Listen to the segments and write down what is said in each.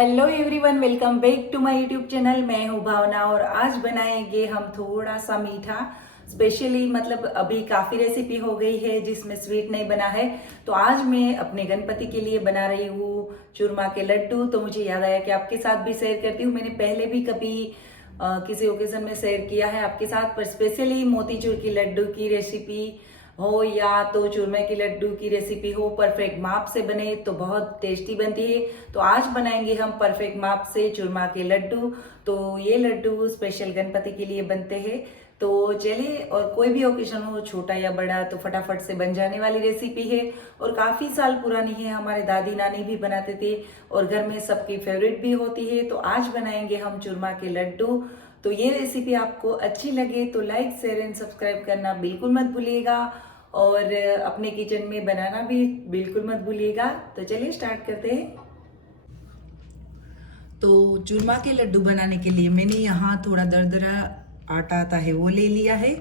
Hello everyone, welcome back to my YouTube channel. मैं हूँ भावना और आज बनाएंगे हम थोड़ा सा मीठा। स्पेशली मतलब अभी काफ़ी रेसिपी हो गई है जिसमें स्वीट नहीं बना है, तो आज मैं अपने गणपति के लिए बना रही हूँ चूरमा के लड्डू। तो मुझे याद आया कि आपके साथ भी शेयर करती हूँ। मैंने पहले भी कभी किसी ओकेजन में शेयर किया है आपके साथ, पर स्पेशली मोतीचूर की लड्डू की रेसिपी हो या तो चूरमे की लड्डू की रेसिपी हो, परफेक्ट माप से बने तो बहुत टेस्टी बनती है। तो आज बनाएंगे हम परफेक्ट माप से चूरमा के लड्डू। तो ये लड्डू स्पेशल गणपति के लिए बनते हैं। तो चलिए, और कोई भी ओकेजन हो छोटा या बड़ा तो फटाफट से बन जाने वाली रेसिपी है और काफ़ी साल पुरानी है। हमारे दादी नानी भी बनाते थे और घर में सबकी फेवरेट भी होती है। तो आज बनाएंगे हम चूरमा के लड्डू। तो ये रेसिपी आपको अच्छी लगे तो लाइक शेयर एंड सब्सक्राइब करना बिल्कुल मत भूलिएगा और अपने किचन में बनाना भी बिल्कुल मत भूलिएगा। तो चलिए स्टार्ट करते हैं। तो चूरमा के लड्डू बनाने के लिए मैंने यहाँ थोड़ा दरदरा आटा आता है वो ले लिया है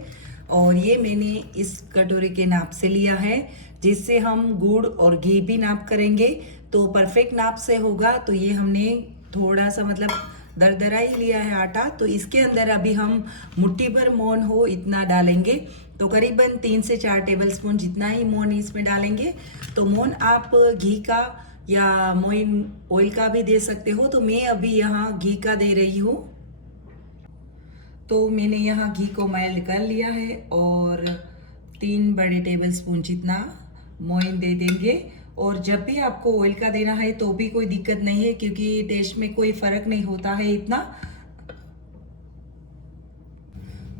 और ये मैंने इस कटोरी के नाप से लिया है, जिससे हम गुड़ और घी भी नाप करेंगे तो परफेक्ट नाप से होगा। तो ये हमने थोड़ा सा मतलब दरदरा ही लिया है आटा। तो इसके अंदर अभी हम मुट्ठी भर मोहन हो इतना डालेंगे, तो करीबन 3 से 4 टेबलस्पून जितना ही मोहन इसमें डालेंगे। तो मोहन आप घी का या मोइन ऑयल का भी दे सकते हो, तो मैं अभी यहाँ घी का दे रही हूँ। तो मैंने यहाँ घी को मेल्ट कर लिया है और 3 बड़े टेबलस्पून जितना मोइन दे देंगे। और जब भी आपको ऑयल का देना है तो भी कोई दिक्कत नहीं है, क्योंकि टेस्ट में कोई फर्क नहीं होता है इतना।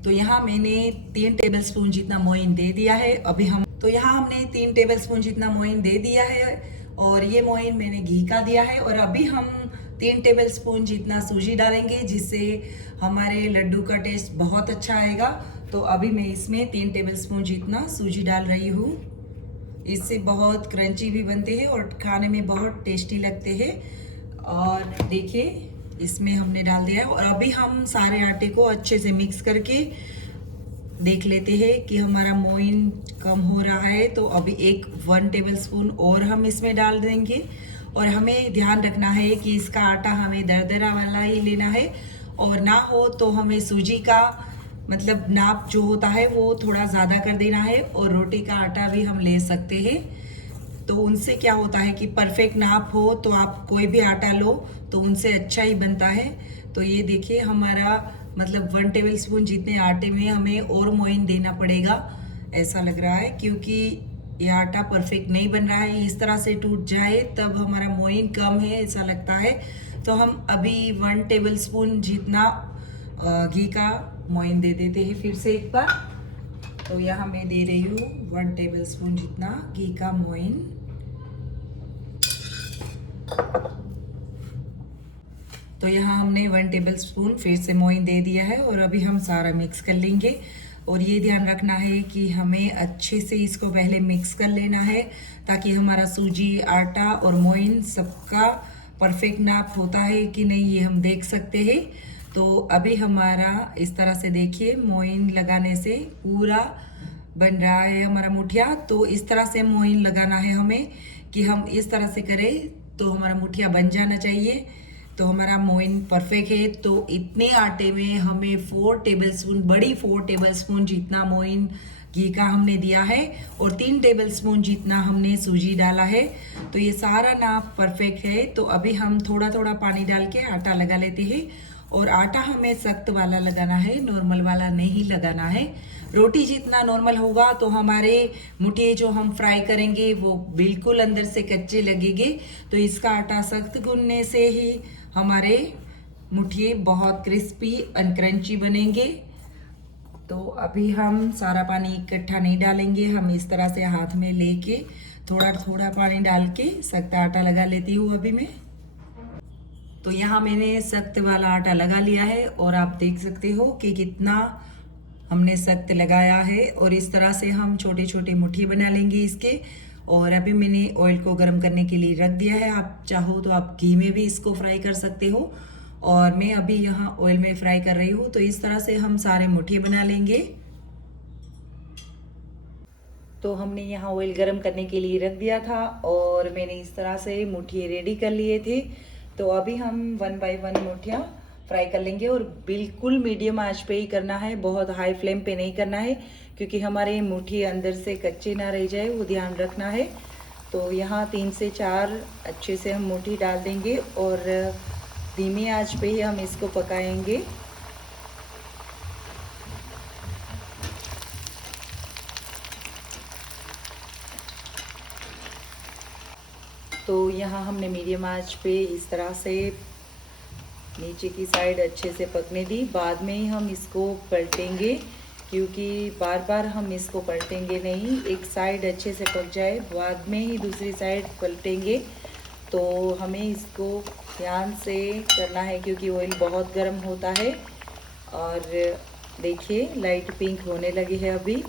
तो यहाँ मैंने 3 टेबलस्पून जितना मोइन दे दिया है। अभी हम तो यहाँ हमने 3 टेबलस्पून जितना मोइन दे दिया है और ये मोइन मैंने घी का दिया है। और अभी हम 3 टेबलस्पून जितना सूजी डालेंगे, जिससे हमारे लड्डू का टेस्ट बहुत अच्छा आएगा। तो अभी मैं इसमें 3 टेबलस्पून जितना सूजी डाल रही हूँ। इससे बहुत क्रंची भी बनते हैं और खाने में बहुत टेस्टी लगते हैं। और देखिए इसमें हमने डाल दिया है और अभी हम सारे आटे को अच्छे से मिक्स करके देख लेते हैं कि हमारा मोइन कम हो रहा है। तो अभी 1 टेबलस्पून और हम इसमें डाल देंगे। और हमें ध्यान रखना है कि इसका आटा हमें दरदरा वाला ही लेना है, और ना हो तो हमें सूजी का मतलब नाप जो होता है वो थोड़ा ज़्यादा कर देना है। और रोटी का आटा भी हम ले सकते हैं, तो उनसे क्या होता है कि परफेक्ट नाप हो तो आप कोई भी आटा लो तो उनसे अच्छा ही बनता है। तो ये देखिए हमारा मतलब 1 टेबलस्पून जितने आटे में हमें और मोइन देना पड़ेगा ऐसा लग रहा है, क्योंकि ये आटा परफेक्ट नहीं बन रहा है। इस तरह से टूट जाए तब हमारा मोइन कम है ऐसा लगता है। तो हम अभी 1 टेबलस्पून जितना घी का मोइन दे देते हैं फिर से एक बार। तो यहाँ मैं दे रही हूँ 1 टेबलस्पून जितना घी का मोइन। तो यहाँ हमने 1 टेबलस्पून फिर से मोइन दे दिया है और अभी हम सारा मिक्स कर लेंगे। और ये ध्यान रखना है कि हमें अच्छे से इसको पहले मिक्स कर लेना है, ताकि हमारा सूजी आटा और मोइन सबका परफेक्ट नाप होता है कि नहीं ये हम देख सकते हैं। तो अभी हमारा इस तरह से देखिए मोइन लगाने से पूरा बन रहा है हमारा मुठिया। तो इस तरह से मोइन लगाना है हमें कि हम इस तरह से करें तो हमारा मुठिया बन जाना चाहिए। तो हमारा मोइन परफेक्ट है। तो इतने आटे में हमें 4 टेबलस्पून बड़ी 4 टेबलस्पून जितना मोइन घी का हमने दिया है और 3 टेबलस्पून जितना हमने सूजी डाला है। तो ये सारा नाप परफेक्ट है। तो अभी हम थोड़ा थोड़ा पानी डाल के आटा लगा लेते हैं। और आटा हमें सख्त वाला लगाना है, नॉर्मल वाला नहीं लगाना है। रोटी जितना नॉर्मल होगा तो हमारे मुठिए जो हम फ्राई करेंगे वो बिल्कुल अंदर से कच्चे लगेंगे। तो इसका आटा सख्त गूंदने से ही हमारे मुठिए बहुत क्रिस्पी और क्रंची बनेंगे। तो अभी हम सारा पानी इकट्ठा नहीं डालेंगे, हम इस तरह से हाथ में लेके थोड़ा थोड़ा पानी डाल के सख्त आटा लगा लेती हूँ अभी मैं। तो यहाँ मैंने सख्त वाला आटा लगा लिया है और आप देख सकते हो कि कितना हमने सख्त लगाया है। और इस तरह से हम छोटे छोटे मुट्ठी बना लेंगे इसके। और अभी मैंने ऑयल को गर्म करने के लिए रख दिया है, आप चाहो तो आप घी में भी इसको फ्राई कर सकते हो, और मैं अभी यहाँ ऑयल में फ्राई कर रही हूँ। तो इस तरह से हम सारे मुट्ठी बना लेंगे। तो हमने यहाँ ऑयल गरम करने के लिए रख दिया था और मैंने इस तरह से मुठिए रेडी कर लिए थे। तो अभी हम 1 बाय 1 मुठियाँ फ्राई कर लेंगे और बिल्कुल मीडियम आंच पे ही करना है, बहुत हाई फ्लेम पे नहीं करना है, क्योंकि हमारे मुठी अंदर से कच्चे ना रह जाए, वो ध्यान रखना है। तो यहाँ 3 से 4 अच्छे से हम मुठी डाल देंगे और धीमी आंच पे ही हम इसको पकाएंगे। तो यहाँ हमने मीडियम आंच पे इस तरह से नीचे की साइड अच्छे से पकने दी। बाद में ही हम इसको पलटेंगे, क्योंकि बार बार हम इसको पलटेंगे नहीं, एक साइड अच्छे से पक जाए बाद में ही दूसरी साइड पलटेंगे। तो हमें इसको ध्यान से करना है, क्योंकि ऑयल बहुत गर्म होता है। और देखिए लाइट पिंक होने लगी है अभी,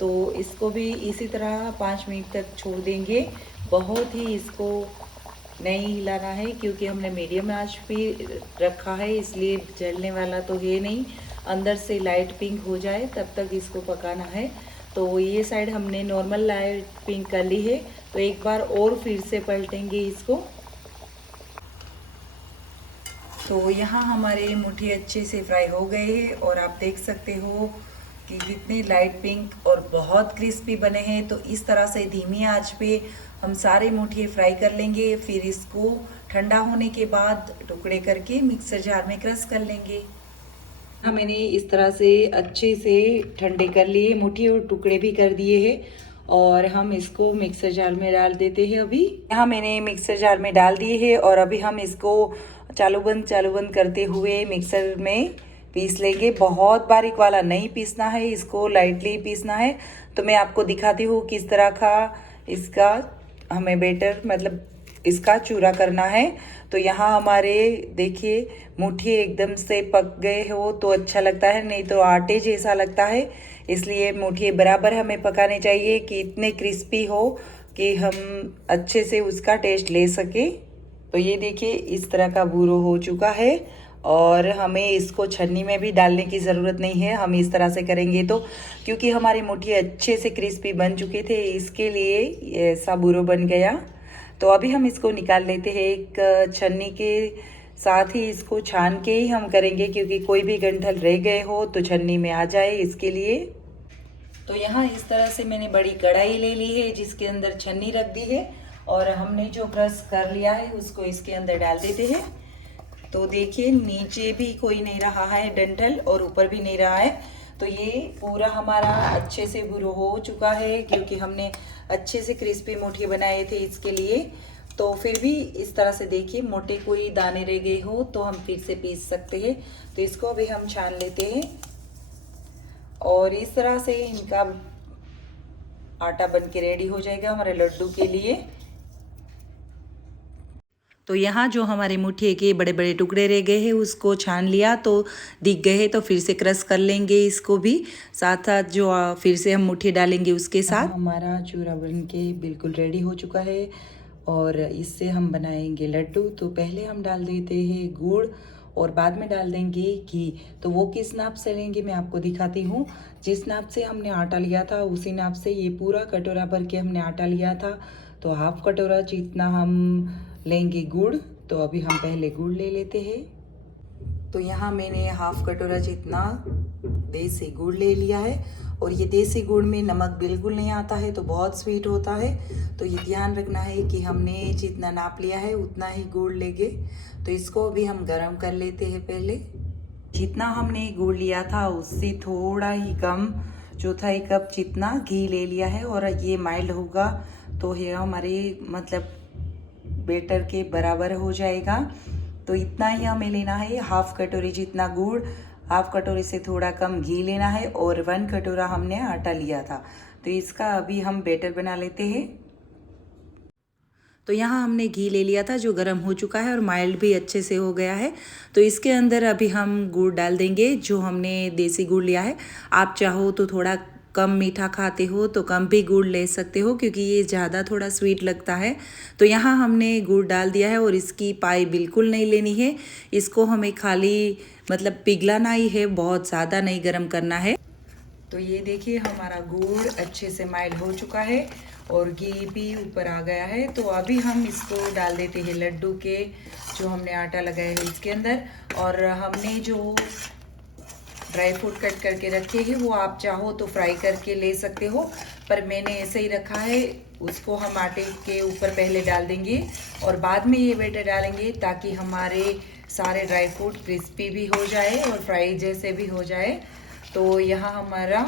तो इसको भी इसी तरह 5 मिनट तक छोड़ देंगे। बहुत ही इसको नहीं हिलाना है, क्योंकि हमने मीडियम आंच पे रखा है, इसलिए जलने वाला तो है नहीं। अंदर से लाइट पिंक हो जाए तब तक इसको पकाना है। तो ये साइड हमने नॉर्मल लाइट पिंक कर ली है, तो एक बार और फिर से पलटेंगे इसको। तो यहाँ हमारे मुठी अच्छे से फ्राई हो गए हैं और आप देख सकते हो कि कितने लाइट पिंक और बहुत क्रिस्पी बने हैं। तो इस तरह से धीमी आंच पे हम सारे मुठिए फ्राई कर लेंगे, फिर इसको ठंडा होने के बाद टुकड़े करके मिक्सर जार में क्रश कर लेंगे। मैंने इस तरह से अच्छे से ठंडे कर लिए मुठिए और टुकड़े भी कर दिए हैं, और हम इसको मिक्सर जार में डाल देते हैं। अभी यहाँ मैंने मिक्सर जार में डाल दिए हैं और अभी हम इसको चालू बंद करते हुए मिक्सर में पीस लेंगे। बहुत बारीक वाला नहीं पीसना है, इसको लाइटली पीसना है। तो मैं आपको दिखाती हूँ किस तरह का इसका हमें बैटर मतलब इसका चूरा करना है। तो यहाँ हमारे देखिए मुट्ठी एकदम से पक गए हो तो अच्छा लगता है, नहीं तो आटे जैसा लगता है। इसलिए मुट्ठी बराबर हमें पकाने चाहिए कि इतने क्रिस्पी हो कि हम अच्छे से उसका टेस्ट ले सके। तो ये देखिए इस तरह का भूरो हो चुका है, और हमें इसको छन्नी में भी डालने की ज़रूरत नहीं है। हम इस तरह से करेंगे तो, क्योंकि हमारी मुट्ठी अच्छे से क्रिस्पी बन चुके थे, इसके लिए ऐसा भूरो बन गया। तो अभी हम इसको निकाल लेते हैं एक छन्नी के साथ ही, इसको छान के ही हम करेंगे, क्योंकि कोई भी गंठल रह गए हो तो छन्नी में आ जाए इसके लिए। तो यहाँ इस तरह से मैंने बड़ी कढ़ाई ले ली है जिसके अंदर छन्नी रख दी है, और हमने जो क्रश कर लिया है उसको इसके अंदर डाल देते हैं। तो देखिए नीचे भी कोई नहीं रहा है डंठल और ऊपर भी नहीं रहा है। तो ये पूरा हमारा अच्छे से भूरो हो चुका है, क्योंकि हमने अच्छे से क्रिस्पी मुठिए बनाए थे इसके लिए। तो फिर भी इस तरह से देखिए मोटे कोई दाने रह गए हो तो हम फिर से पीस सकते हैं। तो इसको अभी हम छान लेते हैं, और इस तरह से इनका आटा बन के रेडी हो जाएगा हमारे लड्डू के लिए। तो यहाँ जो हमारे मुठिए के बड़े बड़े टुकड़े रह गए हैं उसको छान लिया, तो दिख गए हैं, तो फिर से क्रश कर लेंगे इसको भी साथ साथ, जो फिर से हम मुठिए डालेंगे उसके साथ। हमारा चूरा बन के बिल्कुल रेडी हो चुका है और इससे हम बनाएंगे लड्डू। तो पहले हम डाल देते हैं गुड़ और बाद में डाल देंगे घी। तो वो किस नाप से लेंगे मैं आपको दिखाती हूँ। जिस नाप से हमने आटा लिया था उसी नाप से ये पूरा कटोरा भर के हमने आटा लिया था, तो हाफ कटोरा जितना हम लेंगे गुड़। तो अभी हम पहले गुड़ ले लेते हैं। तो यहाँ मैंने हाफ कटोरा जितना देसी गुड़ ले लिया है, और ये देसी गुड़ में नमक बिल्कुल नहीं आता है, तो बहुत स्वीट होता है। तो ये ध्यान रखना है कि हमने जितना नाप लिया है उतना ही गुड़ लेंगे। तो इसको अभी हम गरम कर लेते हैं। पहले जितना हमने गुड़ लिया था उससे थोड़ा ही कम, चौथाई कप जितना घी ले लिया है, और ये माइल्ड होगा तो ये हमारे मतलब बेटर के बराबर हो जाएगा। तो इतना ही हमें लेना है, हाफ कटोरी जितना गुड़, हाफ कटोरी से थोड़ा कम घी लेना है, और 1 कटोरा हमने आटा लिया था। तो इसका अभी हम बैटर बना लेते हैं। तो यहाँ हमने घी ले लिया था जो गर्म हो चुका है और माइल्ड भी अच्छे से हो गया है। तो इसके अंदर अभी हम गुड़ डाल देंगे जो हमने देसी गुड़ लिया है। आप चाहो तो थोड़ा कम मीठा खाते हो तो कम भी गुड़ ले सकते हो, क्योंकि ये ज़्यादा थोड़ा स्वीट लगता है। तो यहाँ हमने गुड़ डाल दिया है, और इसकी पाई बिल्कुल नहीं लेनी है। इसको हमें खाली मतलब पिघलाना ही है, बहुत ज़्यादा नहीं गर्म करना है। तो ये देखिए हमारा गुड़ अच्छे से माइल्ड हो चुका है, और घी भी ऊपर आ गया है। तो अभी हम इसको डाल देते हैं लड्डू के जो हमने आटा लगाया है इसके अंदर। और हमने जो ड्राई फ्रूट कट करके रखे हैं वो आप चाहो तो फ्राई करके ले सकते हो, पर मैंने ऐसे ही रखा है। उसको हम आटे के ऊपर पहले डाल देंगे और बाद में ये बैटर डालेंगे, ताकि हमारे सारे ड्राई फ्रूट क्रिस्पी भी हो जाए और फ्राई जैसे भी हो जाए। तो यहाँ हमारा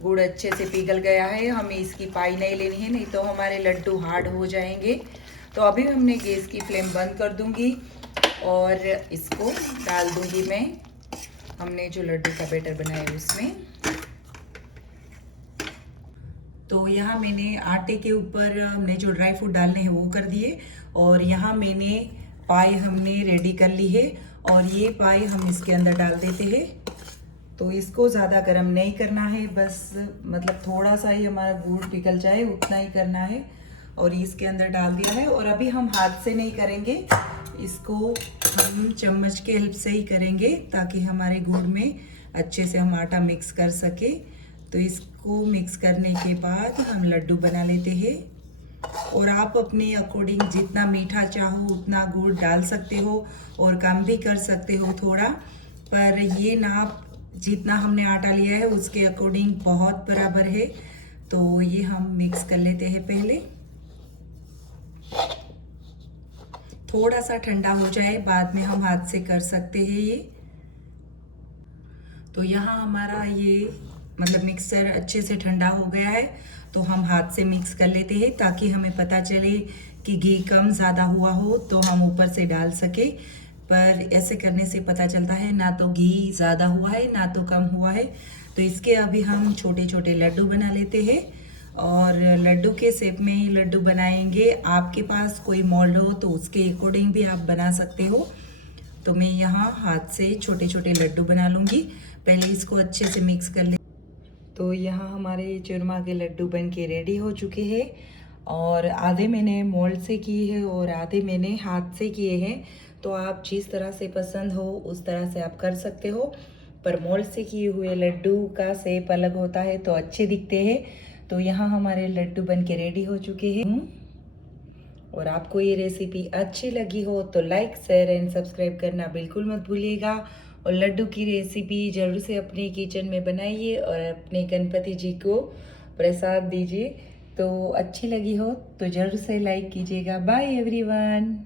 गुड़ अच्छे से पिघल गया है। हमें इसकी पाई नहीं लेनी है, नहीं तो हमारे लड्डू हार्ड हो जाएंगे। तो अभी हमने गैस की फ्लेम बंद कर दूंगी और इसको डाल दूंगी मैं हमने जो लड्डू का बैटर बनाया है उसमें। तो यहाँ मैंने आटे के ऊपर हमने जो ड्राई फ्रूट डालने हैं वो कर दिए, और यहाँ मैंने पाई हमने रेडी कर ली है और ये पाई हम इसके अंदर डाल देते हैं। तो इसको ज़्यादा गर्म नहीं करना है, बस मतलब थोड़ा सा ही हमारा गुड़ पिघल जाए उतना ही करना है। और इसके अंदर डाल दिया है और अभी हम हाथ से नहीं करेंगे, इसको हम चम्मच के हेल्प से ही करेंगे, ताकि हमारे गुड़ में अच्छे से हम आटा मिक्स कर सके। तो इसको मिक्स करने के बाद हम लड्डू बना लेते हैं। और आप अपने अकॉर्डिंग जितना मीठा चाहो उतना गुड़ डाल सकते हो और कम भी कर सकते हो थोड़ा, पर ये नाप जितना हमने आटा लिया है उसके अकॉर्डिंग बहुत बराबर है। तो ये हम मिक्स कर लेते हैं पहले, थोड़ा सा ठंडा हो जाए बाद में हम हाथ से कर सकते हैं ये। तो यहाँ हमारा ये मतलब मिक्सर अच्छे से ठंडा हो गया है, तो हम हाथ से मिक्स कर लेते हैं ताकि हमें पता चले कि घी कम ज़्यादा हुआ हो तो हम ऊपर से डाल सके। पर ऐसे करने से पता चलता है ना तो घी ज़्यादा हुआ है ना तो कम हुआ है। तो इसके अभी हम छोटे छोटे लड्डू बना लेते हैं और लड्डू के शेप में ही लड्डू बनाएंगे। आपके पास कोई मोल्ड हो तो उसके अकॉर्डिंग भी आप बना सकते हो। तो मैं यहाँ हाथ से छोटे छोटे लड्डू बना लूँगी। पहले इसको अच्छे से मिक्स कर ले। तो यहाँ हमारे चूरमा के लड्डू बन के रेडी हो चुके हैं और आधे मैंने मोल्ड से किए हैं और आधे मैंने हाथ से किए हैं। तो आप जिस तरह से पसंद हो उस तरह से आप कर सकते हो, पर मोल्ड से किए हुए लड्डू का शेप अलग होता है तो अच्छे दिखते हैं। तो यहाँ हमारे लड्डू बन के रेडी हो चुके हैं। और आपको ये रेसिपी अच्छी लगी हो तो लाइक शेयर एंड सब्सक्राइब करना बिल्कुल मत भूलिएगा। और लड्डू की रेसिपी जरूर से अपने किचन में बनाइए और अपने गणपति जी को प्रसाद दीजिए। तो अच्छी लगी हो तो जरूर से लाइक कीजिएगा। Bye everyone.